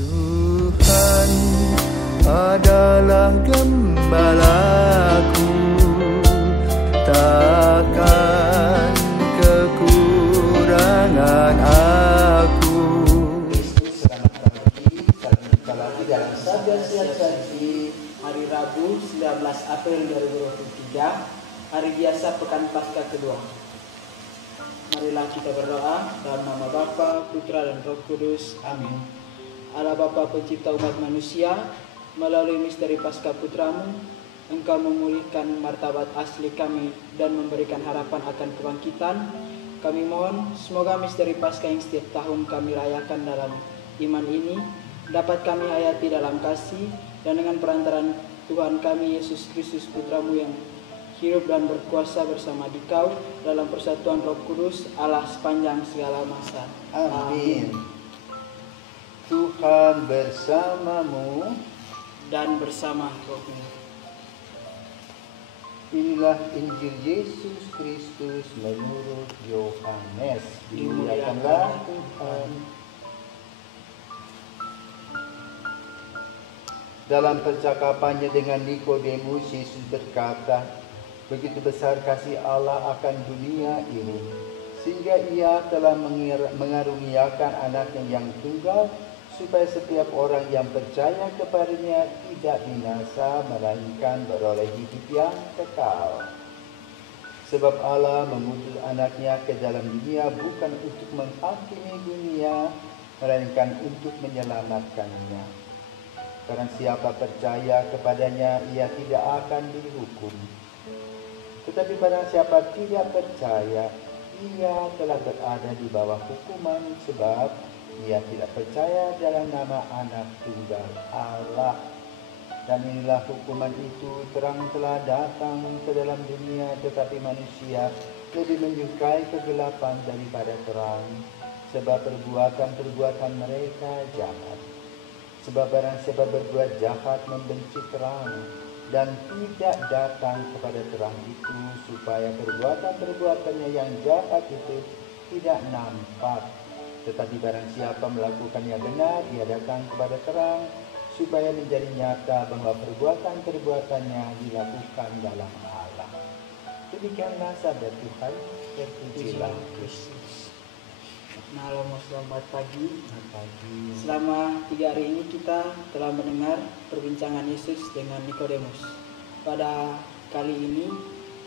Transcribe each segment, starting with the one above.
Tuhan adalah gembalaku, takkan kekurangan aku. Kristus selamat pagi, salam jumpa lagi dalam Sabda Siang Saji hari Rabu 19 April 2023, hari biasa pekan Paskah kedua. Marilah kita berdoa dalam nama Bapa, Putra dan Roh Kudus. Amin. Allah Bapa pencipta umat manusia, melalui misteri Paskah Putramu, Engkau memulihkan martabat asli kami dan memberikan harapan akan kebangkitan. Kami mohon semoga misteri Paskah yang setiap tahun kami rayakan dalam iman ini dapat kami hayati dalam kasih, dan dengan perantaraan Tuhan kami Yesus Kristus Putramu yang hidup dan berkuasa bersama Dikau dalam persatuan Roh Kudus Allah sepanjang segala masa. Amin. Tuhan bersamamu dan bersama rohmu. Inilah Injil Yesus Kristus menurut Yohanes. Dimuliakanlah Tuhan. Dalam percakapannya dengan Nikodemus, Yesus berkata, begitu besar kasih Allah akan dunia ini, sehingga ia telah mengaruniakan anaknya yang tunggal, supaya setiap orang yang percaya kepadanya tidak binasa, melainkan beroleh hidup yang kekal. Sebab Allah mengutus anaknya ke dalam dunia bukan untuk menghakimi dunia, melainkan untuk menyelamatkannya. Karena siapa percaya kepadanya, ia tidak akan dihukum. Tetapi barang siapa tidak percaya, ia telah berada di bawah hukuman, sebab ia tidak percaya dalam nama anak tunggal Allah. Dan inilah hukuman itu, terang telah datang ke dalam dunia, tetapi manusia lebih menyukai kegelapan daripada terang, sebab perbuatan-perbuatan mereka jahat. Sebab barang siapa berbuat jahat membenci terang, dan tidak datang kepada terang itu, supaya perbuatan-perbuatannya yang jahat itu tidak nampak. Tetapi barang siapa melakukannya benar, ia datang kepada terang, supaya menjadi nyata bahwa perbuatan-perbuatannya dilakukan dalam Allah. Demikianlah sabda Tuhan. Terpujilah Kristus. Nah, selamat pagi. Selamat pagi. Selama 3 hari ini kita telah mendengar perbincangan Yesus dengan Nikodemus. Pada kali ini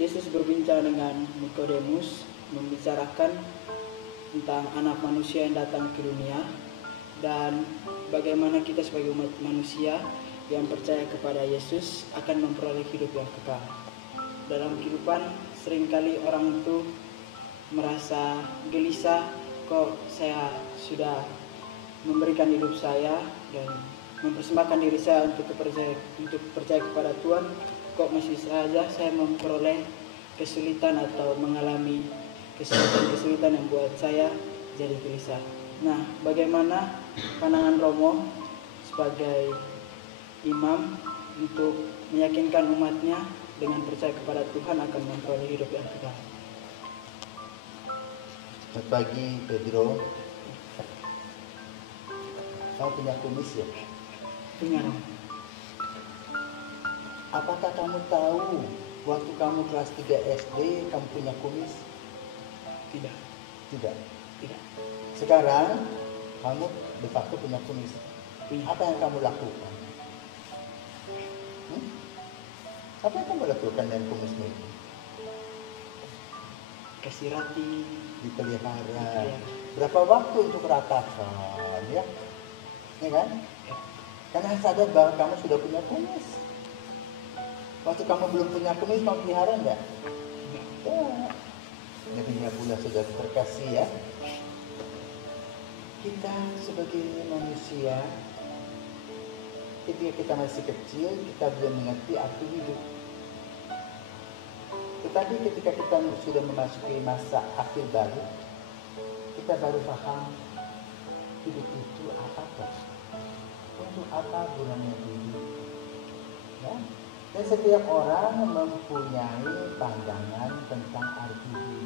Yesus berbincang dengan Nikodemus, membicarakan tentang anak manusia yang datang ke dunia dan bagaimana kita sebagai umat manusia yang percaya kepada Yesus akan memperoleh hidup yang kekal. Dalam kehidupan seringkali orang itu merasa gelisah, kok saya sudah memberikan hidup saya dan mempersembahkan diri saya untuk percaya kepada Tuhan, kok masih saja saya memperoleh kesulitan atau mengalami kesulitan yang buat saya jadi gelisah. Nah, bagaimana pandangan Romo sebagai imam untuk meyakinkan umatnya dengan percaya kepada Tuhan akan memperoleh hidup yang kekal? Selamat pagi, Pedro. Kamu punya kumis ya? Punya. Apakah kamu tahu waktu kamu kelas 3 SD kamu punya kumis? Tidak. Tidak. Tidak. Sekarang kamu de facto punya kumis. Punya. Apa yang kamu lakukan? Apa yang kamu lakukan dengan kumismu itu? Kasih rati, Dipelihara. Berapa waktu untuk ratakan, ya? Ya kan? Karena sadar bahwa kamu sudah punya kumis. Waktu kamu belum punya kumis, kamu pelihara enggak? Ya. Demikian pula saudara terkasih ya. Kita sebagai manusia, ketika kita masih kecil, kita belum mengerti arti hidup. Tetapi ketika kita sudah memasuki masa akhir baru, kita baru paham hidup itu apa. Untuk apa gunanya hidup. Ya? Dan setiap orang mempunyai pandangan tentang arti hidup.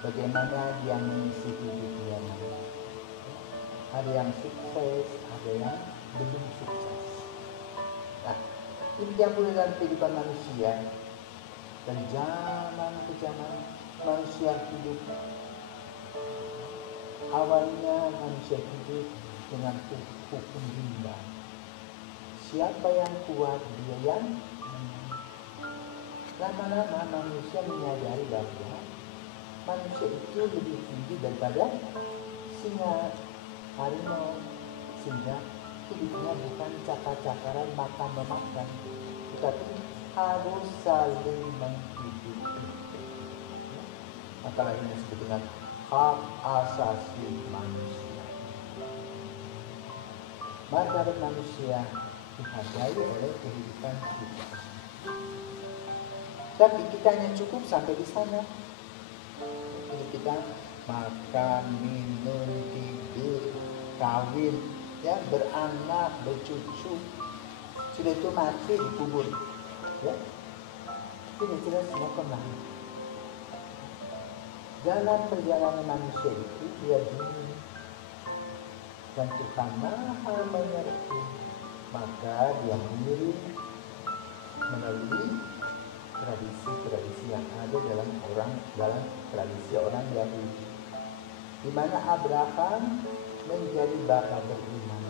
Bagaimana dia mengisi hidupnya. Ada yang sukses, ada yang belum sukses. Nah, demikian pula dalam kehidupan manusia. Dari zaman ke zaman manusia hidup. Awalnya manusia hidup dengan hukum rimba. Siapa yang kuat, dia yang menang. Lama-lama manusia menyadari bahwa manusia itu lebih tinggi daripada singa, harimau, sehingga hidupnya bukan cakar-cakaran makan-memakan, tetapi harus saling menghidupi. Maka ini disebut dengan hak asasi manusia. Martabat manusia dihargai oleh kehidupan kita. Tapi kita hanya cukup sampai di sana. Jadi kita makan, minum, tidur, kawin, ya, beranak, bercucu. Sudah itu mati dikubur. Ya, ini jelas semua kembali. Dalam perjalanan manusia itu dia bingung, dan Tuhan Maha mengerti, maka dia mengirim melalui tradisi-tradisi yang ada dalam tradisi orang Yahudi, di mana Abraham menjadi bapa beriman,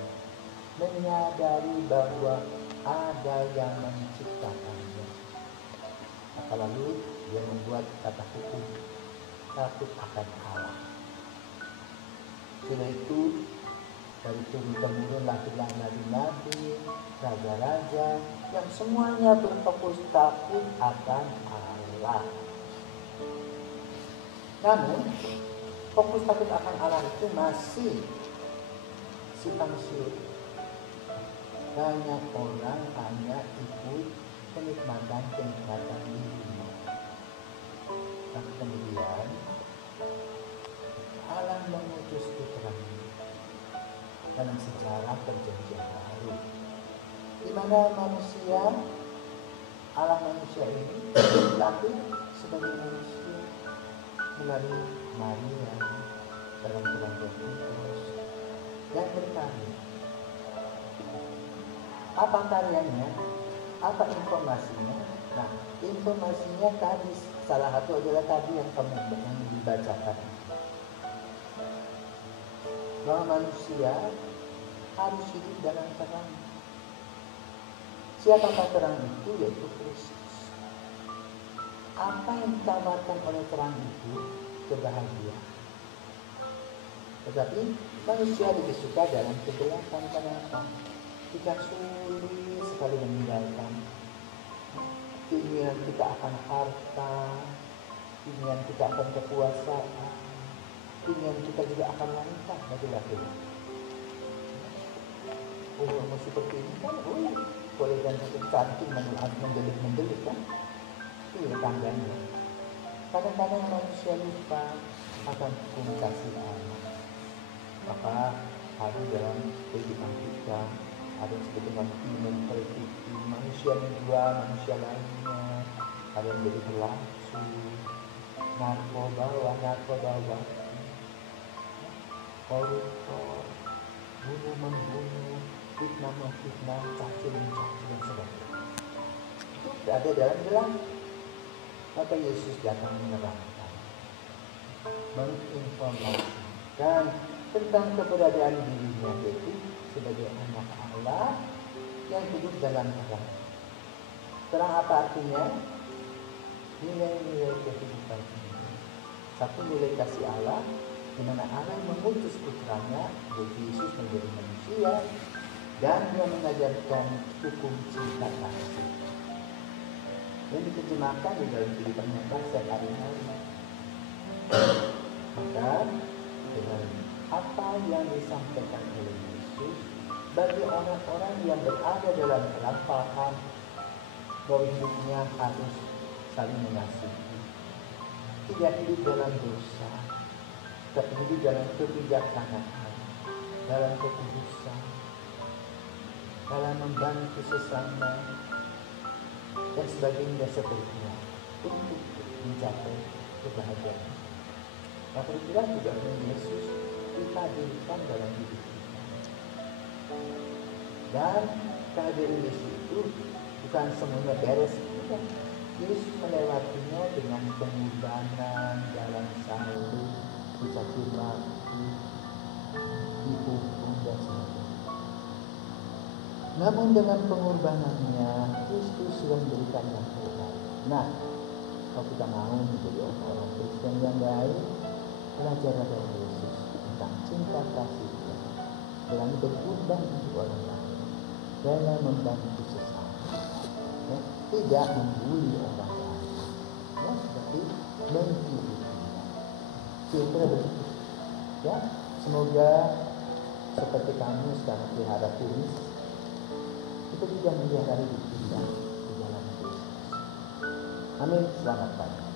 menyadari bahwa ada yang menciptakannya. Maka lalu dia membuat kata hukum, takut akan Allah. Sudah itu dari turun-temurun lahirlah nabi-nabi, raja-raja yang semuanya berfokus takut akan Allah. Namun fokus takut akan Allah itu masih simpang siur. Banyak orang hanya ikut kenikmatan di dunia. Nah, kemudian Allah mengutus putranya dalam sejarah perjanjian baru, di mana Allah manusia ini lahir sebagai manusia melalui Maria dalam kelahiran Kristus dan berkarya. Apa karyanya? Apa informasinya? Nah, informasinya tadi salah satu adalah tadi yang dibacakan, bahwa manusia harus hidup dalam terang. Siapakah terang itu? Yaitu Kristus. Apa yang ditawarkan oleh terang itu? Kebahagiaan. Tetapi manusia lebih suka dalam kegelapan. Kenapa? Kita sulit sekali meninggalkan keinginan kita akan harta, keinginan kita akan kekuasaan, keinginan kita juga akan wanita laki-laki. Umur seperti ini kan, boleh dan cantik mendelik kan? Itu tangganya. Kadang-kadang manusia lupa akan hukum kasih Allah. Maka harus dalam kehidupan kita ada yang disebut dengan human trafficking, manusia menjual manusia lainnya, ada yang jadi berlangsung, narkoba, koruptor, bunuh-membunuh, fitnah-memfitnah, caci-mencaci dan sebagainya. Itu ada dalam gelap. Maka Yesus datang menerangkan, menginformasikan tentang keberadaan dirinya, yaitu sebagai anak Allah yang hidup dalam terang. Terang apa artinya? Nilai-nilai kehidupan ini. Satu, nilai kasih Allah, di mana Allah mengutus putranya, yaitu Yesus menjadi manusia, dan dia mengajarkan hukum cinta kasih yang diterjemahkan di dalam kehidupan nyata sehari-hari. Maka dengan apa yang disampaikan oleh Yesus, bagi orang-orang yang berada dalam terang paham bahwa hidupnya harus saling mengasihi, tidak hidup dalam dosa, tapi hidup dalam kebijaksanaan, dalam kekudusan, dalam membantu sesama dan sebagainya seterusnya untuk mencapai kebahagiaan. Maka itulah tugasnya Yesus dihadirkan dalam hidup kita. Dan kehadiran Yesus itu bukan semuanya beres. Bukan. Yesus melewatinya dengan pengorbanan dalam salib, dicaci maki, dihukum dan sebagainya. Namun dengan pengorbanannya Kristus sudah memberikan yang terbaik. Nah, kalau kita mau menjadi orang Kristen yang baik, belajarlah dari Yesus tentang cinta kasihnya, berani berkorban untuk orang lain, rela membantu sesama, ya, tidak membuli orang lain, ya, seperti menghidupinya. Kira-kira begitu. Ya, semoga seperti kamu sekarang pelihara kumis, kita juga melihara hidup kita di dalam Kristus. Amin. Selamat pagi.